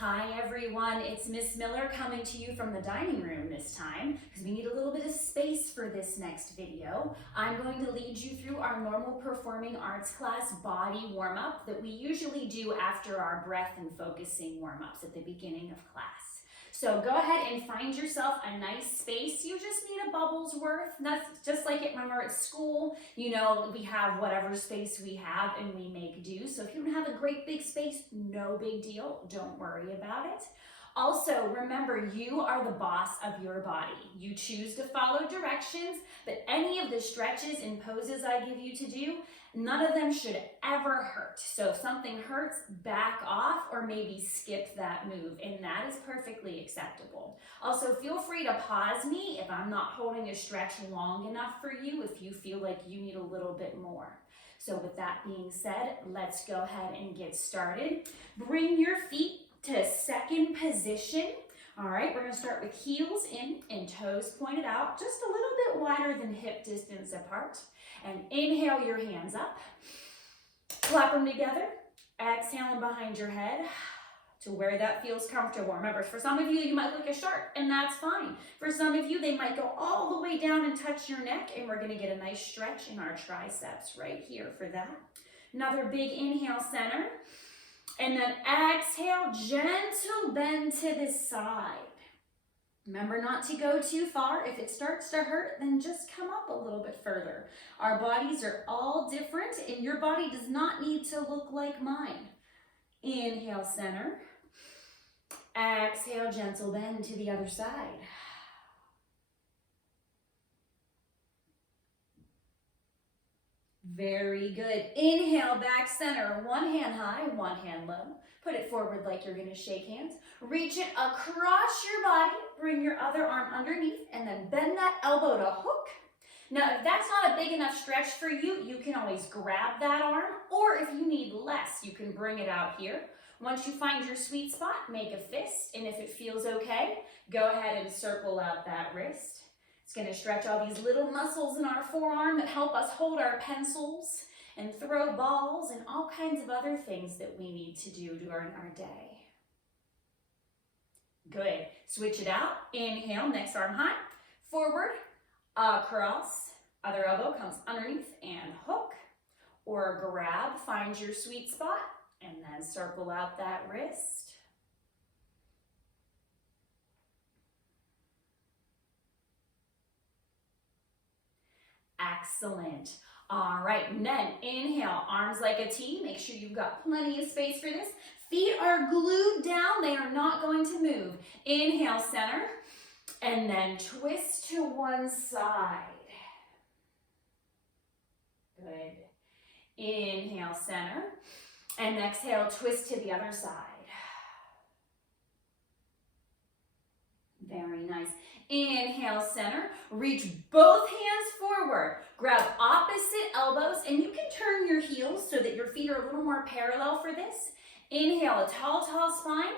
Hi everyone, it's Miss Miller coming to you from the dining room this time because we need a little bit of space for this next video. I'm going to lead you through our normal performing arts class body warm-up that we usually do after our breath and focusing warm-ups at the beginning of class. So go ahead and find yourself a nice space. You just need a bubble's worth. That's just like it when we're at school. You know, we have whatever space we have and we make do. So if you don't have a great big space, no big deal. Don't worry about it. Also, remember, you are the boss of your body. You choose to follow directions, but any of the stretches and poses I give you to do, none of them should ever hurt. So if something hurts, back off or maybe skip that move, and that is perfectly acceptable. Also, feel free to pause me if I'm not holding a stretch long enough for you, if you feel like you need a little bit more. So with that being said, let's go ahead and get started. Bring your feet to second position. All right, we're gonna start with heels in and toes pointed out, just a little bit wider than hip distance apart. And inhale your hands up, clap them together, exhaling behind your head to where that feels comfortable. Remember, for some of you, you might look a shark, and that's fine. For some of you, they might go all the way down and touch your neck, and we're gonna get a nice stretch in our triceps right here for that. Another big inhale, center. And then exhale, gentle bend to the side. Remember not to go too far. If it starts to hurt, then just come up a little bit further. Our bodies are all different, and your body does not need to look like mine. Inhale, center. Exhale, gentle bend to the other side. Very good. Inhale, back center. One hand high, one hand low. Put it forward like you're gonna shake hands. Reach it across your body. Bring your other arm underneath and then bend that elbow to hook. Now, if that's not a big enough stretch for you, you can always grab that arm, or if you need less, you can bring it out here. Once you find your sweet spot, make a fist, and if it feels okay, go ahead and circle out that wrist. It's going to stretch all these little muscles in our forearm that help us hold our pencils and throw balls and all kinds of other things that we need to do during our day. Good. Switch it out. Inhale, next arm high, forward, across. Other elbow comes underneath and hook or grab. Find your sweet spot and then circle out that wrist. Excellent. All right, and then inhale, arms like a T. Make sure you've got plenty of space for this. Feet are glued down. They are not going to move. Inhale, center, and then twist to one side. Good. Inhale, center, and exhale, twist to the other side. Very nice. Inhale, center, reach both hands forward. Grab opposite elbows, and you can turn your heels so that your feet are a little more parallel for this. Inhale, a tall, tall spine.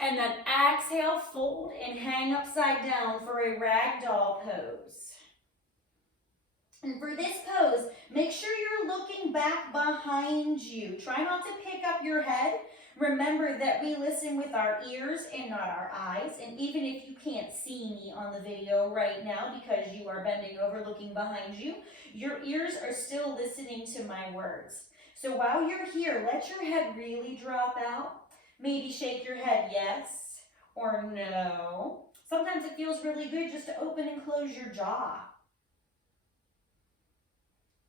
And then exhale, fold and hang upside down for a ragdoll pose. And for this pose, make sure you're looking back behind you. Try not to pick up your head. Remember that we listen with our ears and not our eyes. And even if you can't see me on the video right now because you are bending over looking behind you, your ears are still listening to my words. So while you're here, let your head really drop out. Maybe shake your head yes or no. Sometimes it feels really good just to open and close your jaw.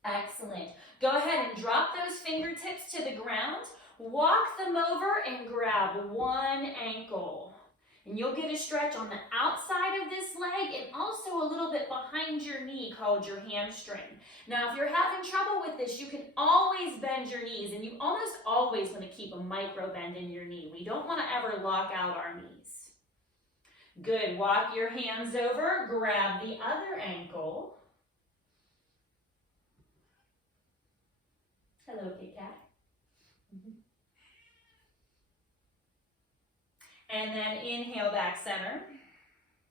Excellent. Go ahead and drop those fingertips to the ground. Walk them over and grab one ankle. And you'll get a stretch on the outside of this leg and also a little bit behind your knee called your hamstring. Now, if you're having trouble with this, you can always bend your knees, and you almost always want to keep a micro bend in your knee. We don't want to ever lock out our knees. Good. Walk your hands over, grab the other ankle. Hello, Kit Kat. And then inhale, back center.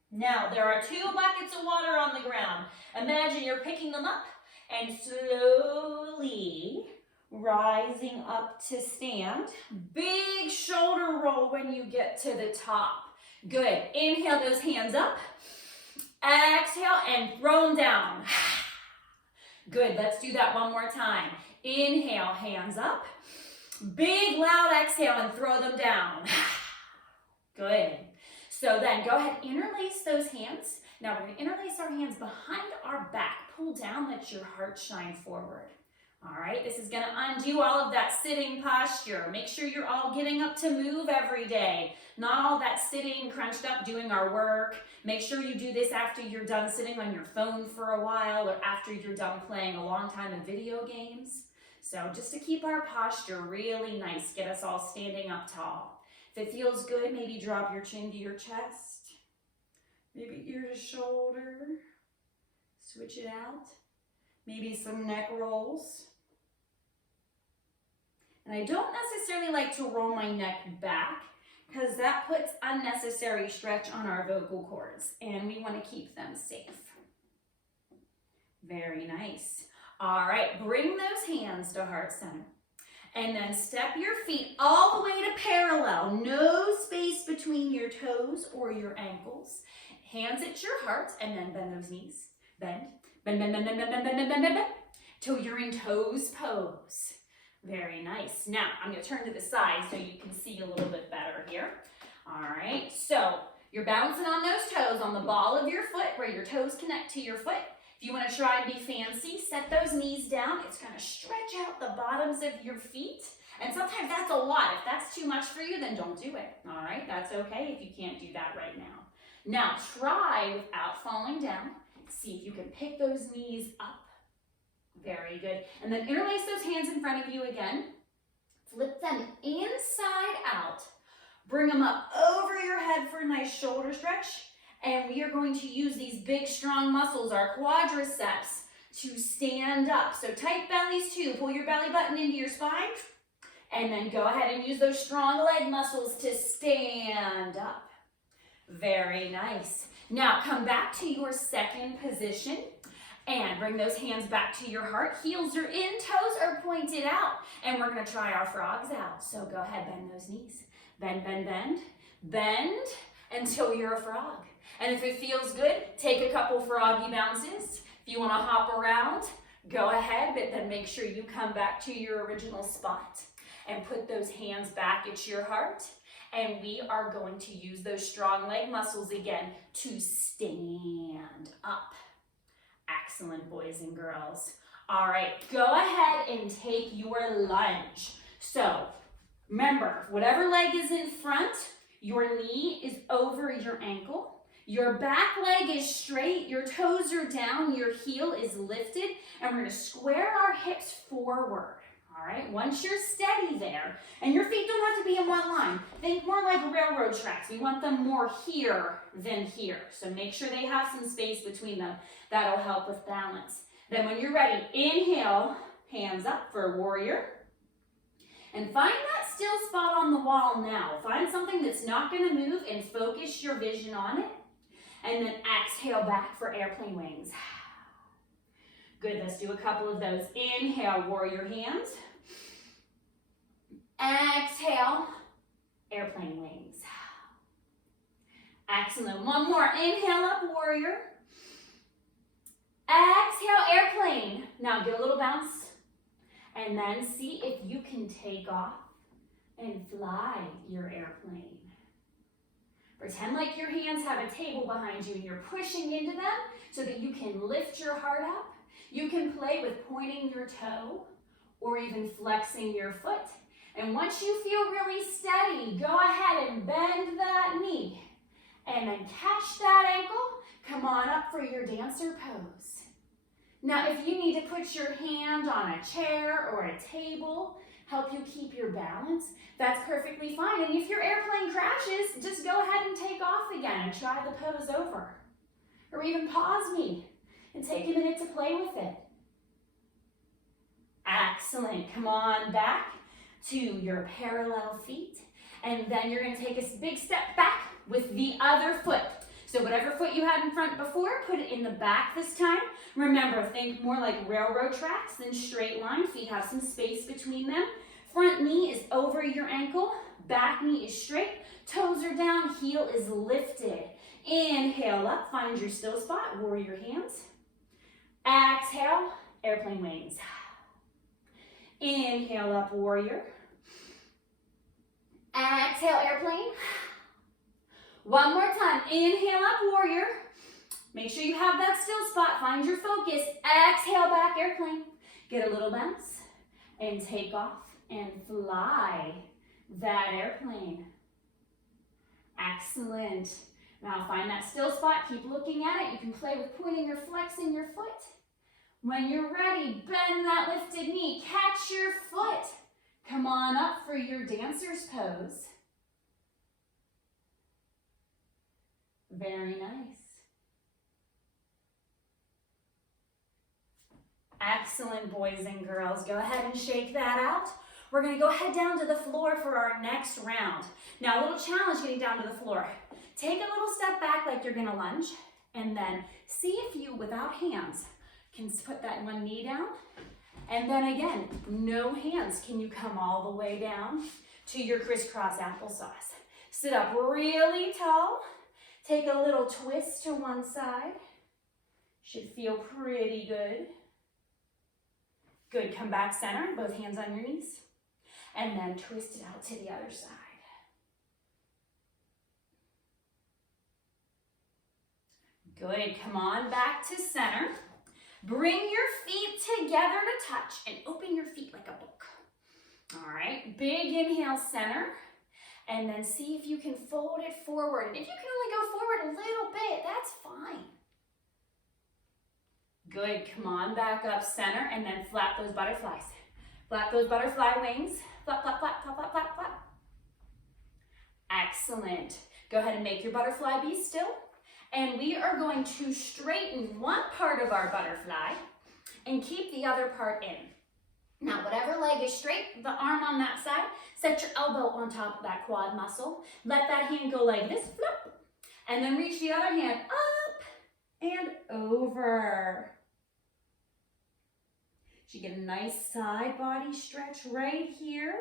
Now, there are 2 buckets of water on the ground. Imagine you're picking them up and slowly rising up to stand. Big shoulder roll when you get to the top. Good. Inhale those hands up. Exhale and throw them down. Good. Let's do that one more time. Inhale, hands up. Big loud exhale and throw them down. Good. So then go ahead, interlace those hands. Now we're going to interlace our hands behind our back. Pull down, let your heart shine forward. All right, this is going to undo all of that sitting posture. Make sure you're all getting up to move every day. Not all that sitting, crunched up, doing our work. Make sure you do this after you're done sitting on your phone for a while or after you're done playing a long time in video games. So just to keep our posture really nice, get us all standing up tall. If it feels good, maybe drop your chin to your chest. Maybe ear to shoulder. Switch it out. Maybe some neck rolls. And I don't necessarily like to roll my neck back because that puts unnecessary stretch on our vocal cords and we want to keep them safe. Very nice. All right, bring those hands to heart center. And then step your feet all the way to parallel. No space between your toes or your ankles. Hands at your heart and then bend those knees. Bend, bend, bend, bend, bend, bend, bend, bend, bend, bend, bend, till you're in toes pose. Very nice. Now, I'm going to turn to the side so you can see a little bit better here. All right, so you're bouncing on those toes on the ball of your foot where your toes connect to your foot. If you want to try and be fancy, set those knees down. It's going to stretch out the bottoms of your feet. And sometimes that's a lot. If that's too much for you, then don't do it. All right, that's okay if you can't do that right now. Now, try without falling down. See if you can pick those knees up. Very good. And then interlace those hands in front of you again. Flip them inside out. Bring them up over your head for a nice shoulder stretch. And we are going to use these big, strong muscles, our quadriceps, to stand up. So tight bellies too. Pull your belly button into your spine. And then go ahead and use those strong leg muscles to stand up. Very nice. Now come back to your second position. And bring those hands back to your heart. Heels are in, toes are pointed out. And we're going to try our frogs out. So go ahead, bend those knees. Bend, bend, bend. Bend until you're a frog. And if it feels good, take a couple froggy bounces. If you want to hop around, go ahead, but then make sure you come back to your original spot. And put those hands back at your heart. And we are going to use those strong leg muscles again to stand up. Excellent, boys and girls. All right, go ahead and take your lunge. So remember, whatever leg is in front, your knee is over your ankle. Your back leg is straight, your toes are down, your heel is lifted, and we're going to square our hips forward. All right, once you're steady there, and your feet don't have to be in one line. Think more like railroad tracks. We want them more here than here. So make sure they have some space between them. That'll help with balance. Then when you're ready, inhale, hands up for warrior. And find that still spot on the wall now. Find something that's not going to move and focus your vision on it. And then exhale back for airplane wings. Good, let's do a couple of those. Inhale, warrior hands. Exhale, airplane wings. Excellent. One more. Inhale up, warrior. Exhale, airplane. Now get a little bounce. And then see if you can take off and fly your airplane. Pretend like your hands have a table behind you and you're pushing into them so that you can lift your heart up. You can play with pointing your toe or even flexing your foot. And once you feel really steady, go ahead and bend that knee. And then catch that ankle. Come on up for your dancer pose. Now, if you need to put your hand on a chair or a table, help you keep your balance, that's perfectly fine. And if your airplane crashes, just go ahead and take off again and try the pose over. Or even pause me and take a minute to play with it. Excellent. Come on back to your parallel feet. And then you're going to take a big step back with the other foot. So whatever foot you had in front before, put it in the back this time. Remember, think more like railroad tracks than straight line. Feet have some space between them. Front knee is over your ankle. Back knee is straight. Toes are down. Heel is lifted. Inhale up. Find your still spot. Warrior hands. Exhale. Airplane wings. Inhale up. Warrior. Exhale. Airplane. One more time. Inhale up. Warrior. Make sure you have that still spot. Find your focus. Exhale. Back. Airplane. Get a little bounce. And take off. And fly that airplane. Excellent. Now find that still spot. Keep looking at it. You can play with pointing or flexing your foot. When you're ready, bend that lifted knee. Catch your foot. Come on up for your dancer's pose. Very nice. Excellent, boys and girls. Go ahead and shake that out. We're going to go head down to the floor for our next round. Now, a little challenge getting down to the floor. Take a little step back like you're going to lunge, and then see if you, without hands, can put that one knee down. And then again, no hands. Can you come all the way down to your crisscross applesauce? Sit up really tall. Take a little twist to one side. Should feel pretty good. Good, come back center, both hands on your knees. And then twist it out to the other side. Good, come on back to center. Bring your feet together to touch and open your feet like a book. All right, big inhale, center. And then see if you can fold it forward. And if you can only go forward a little bit, that's fine. Good, come on back up center and then flap those butterflies. Flap those butterfly wings. Flap, flap, flap, flap, flap, flap, flap. Excellent. Go ahead and make your butterfly be still. And we are going to straighten one part of our butterfly and keep the other part in. Now, whatever leg is straight, the arm on that side, set your elbow on top of that quad muscle. Let that hand go like this, flip, and then reach the other hand up and over. You get a nice side body stretch right here.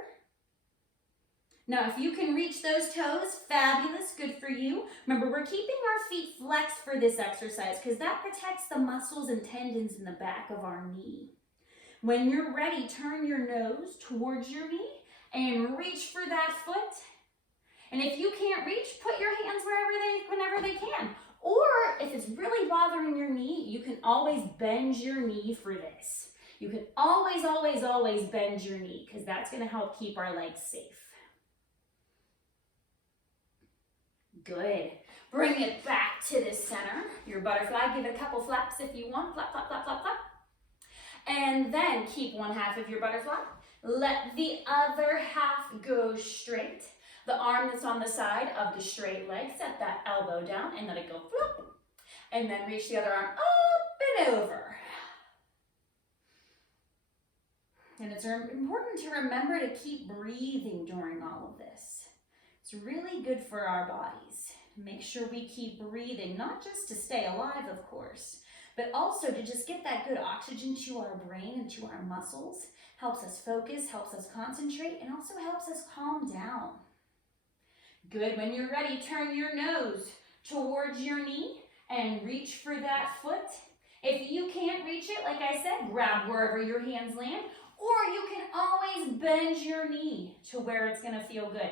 Now, if you can reach those toes, fabulous, good for you. Remember, we're keeping our feet flexed for this exercise because that protects the muscles and tendons in the back of our knee. When you're ready, turn your nose towards your knee and reach for that foot. And if you can't reach, put your hands whenever they can. Or if it's really bothering your knee, you can always bend your knee for this. You can always, always, always bend your knee because that's going to help keep our legs safe. Good. Bring it back to the center. Your butterfly, give it a couple flaps if you want. Flap, flap, flap, flap, flap. And then keep one half of your butterfly. Let the other half go straight. The arm that's on the side of the straight leg, set that elbow down and let it go flip. And then reach the other arm up and over. And it's important to remember to keep breathing during all of this. It's really good for our bodies. Make sure we keep breathing, not just to stay alive, of course, but also to just get that good oxygen to our brain and to our muscles. Helps us focus, helps us concentrate, and also helps us calm down. Good, when you're ready, turn your nose towards your knee and reach for that foot. If you can't reach it, like I said, grab wherever your hands land, or you can always bend your knee to where it's going to feel good.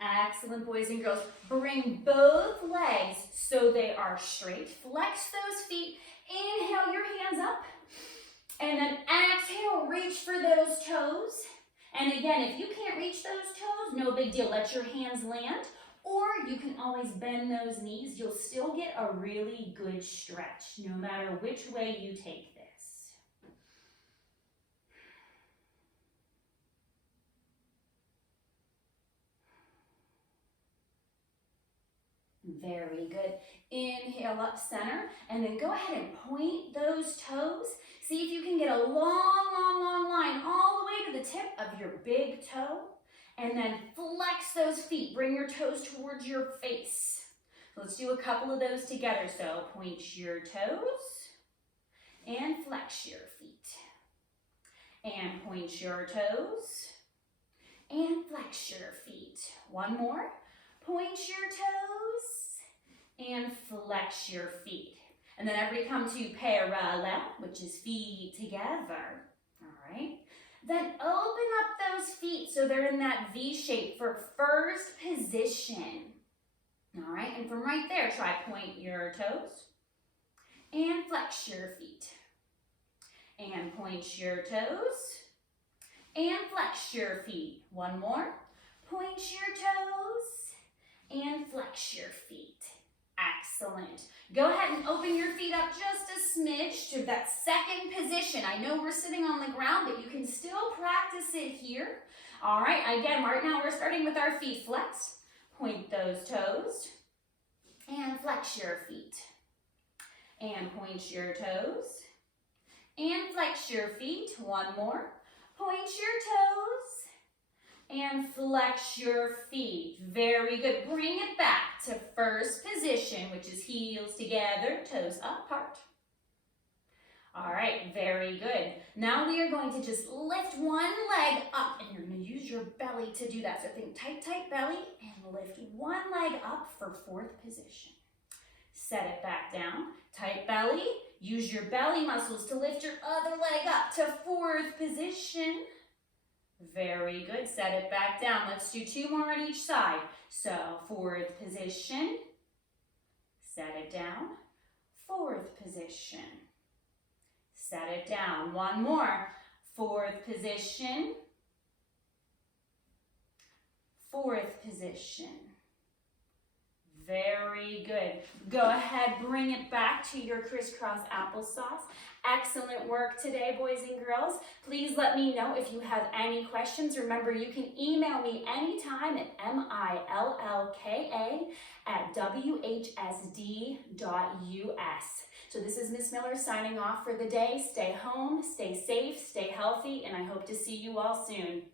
Excellent, boys and girls. Bring both legs so they are straight. Flex those feet. Inhale your hands up. And then exhale, reach for those toes. And again, if you can't reach those toes, no big deal. Let your hands land. Or you can always bend those knees. You'll still get a really good stretch, no matter which way you take this. Very good. Inhale up center, and then go ahead and point those toes. See if you can get a long, long, long line all the way to the tip of your big toe, and then flex those feet. Bring your toes towards your face. Let's do a couple of those together. So point your toes and flex your feet. And point your toes and flex your feet. One more. Point your toes and flex your feet. And then everybody come to parallel, which is feet together. All right. Then open up those feet so they're in that V shape for first position. All right. And from right there, try point your toes and flex your feet. And point your toes and flex your feet. One more. Point your toes and flex your feet. Excellent. Go ahead and open your feet up just a smidge to that second position. I know we're sitting on the ground, but you can still practice it here. All right, again, right now we're starting with our feet flexed. Point those toes and flex your feet. And point your toes and flex your feet. One more. Point your toes and flex your feet. Very good. Bring it back to first position, which is heels together, toes apart. All right, very good. Now we are going to just lift one leg up, and you're going to use your belly to do that. So think tight, tight belly, and lift one leg up for fourth position. Set it back down. Tight belly. Use your belly muscles to lift your other leg up to fourth position. Very good. Set it back down. Let's do two more on each side. So fourth position. Set it down. Fourth position. Set it down. One more. Fourth position. Fourth position. Very good. Go ahead, bring it back to your crisscross applesauce. Excellent work today, boys and girls. Please let me know if you have any questions. Remember, you can email me anytime at millka@whsd.us. So this is Miss Miller signing off for the day. Stay home, stay safe, stay healthy, and I hope to see you all soon.